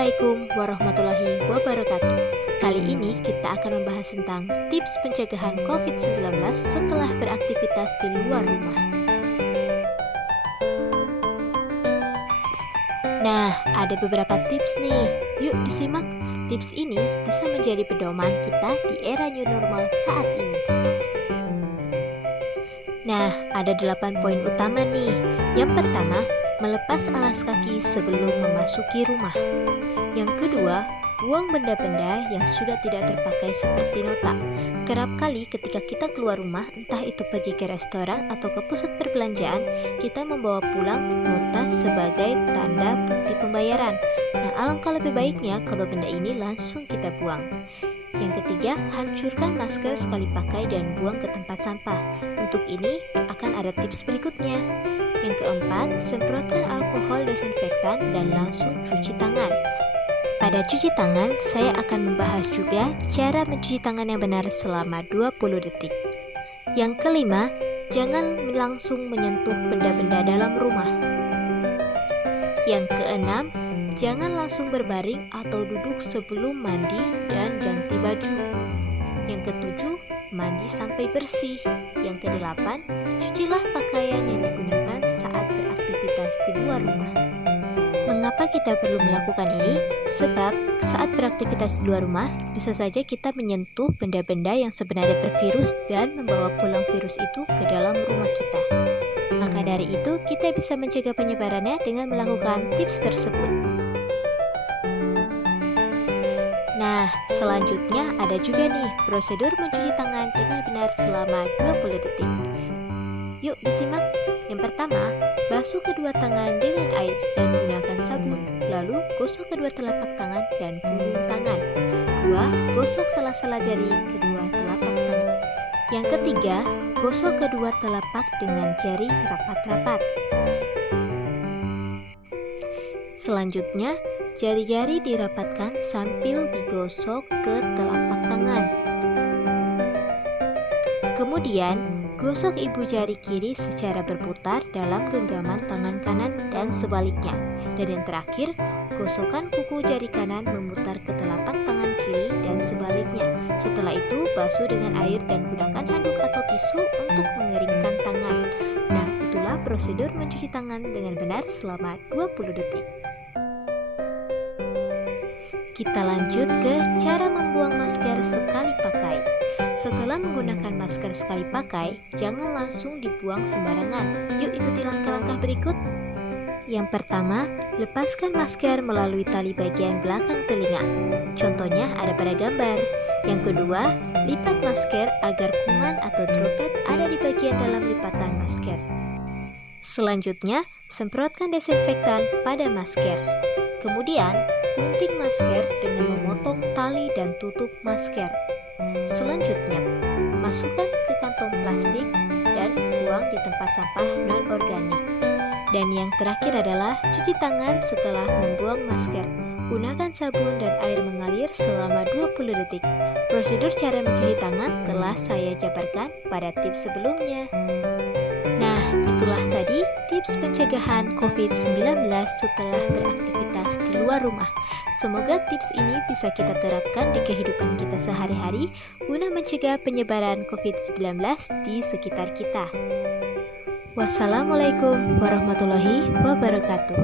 Assalamualaikum warahmatullahi wabarakatuh. Kali ini kita akan membahas tentang tips pencegahan COVID-19 setelah beraktivitas di luar rumah. Nah, ada beberapa tips nih. Yuk disimak. Tips ini bisa menjadi pedoman kita di era new normal saat ini. Nah, ada 8 poin utama nih. Yang pertama, melepas alas kaki sebelum memasuki rumah. Yang kedua, buang benda-benda yang sudah tidak terpakai seperti nota. Kerap kali ketika kita keluar rumah, entah itu pergi ke restoran atau ke pusat perbelanjaan, kita membawa pulang nota sebagai tanda bukti pembayaran. Nah, alangkah lebih baiknya kalau benda ini langsung kita buang. Yang ketiga, hancurkan masker sekali pakai dan buang ke tempat sampah. Untuk ini akan ada tips berikutnya. Yang keempat, semprotkan alkohol desinfektan dan langsung cuci tangan. Pada cuci tangan, saya akan membahas juga cara mencuci tangan yang benar selama 20 detik. Yang kelima, jangan langsung menyentuh benda-benda dalam rumah. Yang keenam, jangan langsung berbaring atau duduk sebelum mandi dan ganti baju. Yang ketujuh, mandi sampai bersih. Yang kedelapan, cucilah pakaian yang digunakan saat beraktivitas di luar rumah. Mengapa kita perlu melakukan ini? Sebab saat beraktivitas di luar rumah, bisa saja kita menyentuh benda-benda yang sebenarnya bervirus dan membawa pulang virus itu ke dalam rumah kita. Maka dari itu, kita bisa mencegah penyebarannya dengan melakukan tips tersebut. Nah, selanjutnya ada juga nih prosedur mencuci tangan dengan benar selama 20 detik. Yuk disimak. Yang pertama, basuh kedua tangan dengan air dan gunakan sabun. Lalu, gosok kedua telapak tangan dan punggung tangan. 2. Gosok sela-sela jari kedua telapak tangan. Yang ketiga, gosok kedua telapak dengan jari rapat-rapat. Selanjutnya, jari-jari dirapatkan sambil digosok ke telapak tangan. Kemudian, gosok ibu jari kiri secara berputar dalam genggaman tangan kanan dan sebaliknya. Dan yang terakhir, gosokkan kuku jari kanan memutar ke telapak tangan kiri dan sebaliknya. Setelah itu, basuh dengan air dan gunakan handuk atau tisu untuk mengeringkan tangan. Nah, itulah prosedur mencuci tangan dengan benar selama 20 detik. Kita lanjut ke cara membuang masker sekali pakai. Setelah menggunakan masker sekali pakai, jangan langsung dibuang sembarangan. Yuk ikuti langkah-langkah berikut. Yang pertama, lepaskan masker melalui tali bagian belakang telinga. Contohnya ada pada gambar. Yang kedua, lipat masker agar kuman atau droplet ada di bagian dalam lipatan masker. Selanjutnya, semprotkan desinfektan pada masker. Kemudian, gunting masker dengan memotong tali dan tutup masker. Selanjutnya, masukkan ke kantong plastik dan buang di tempat sampah non-organik. Dan yang terakhir adalah cuci tangan setelah membuang masker. Gunakan sabun dan air mengalir selama 20 detik. Prosedur cara mencuci tangan telah saya jabarkan pada tips sebelumnya. Nah, itulah tadi tips pencegahan COVID-19 setelah beraktivitas di luar rumah. Semoga tips ini bisa kita terapkan di kehidupan kita sehari-hari guna mencegah penyebaran COVID-19 di sekitar kita. Wassalamualaikum warahmatullahi wabarakatuh.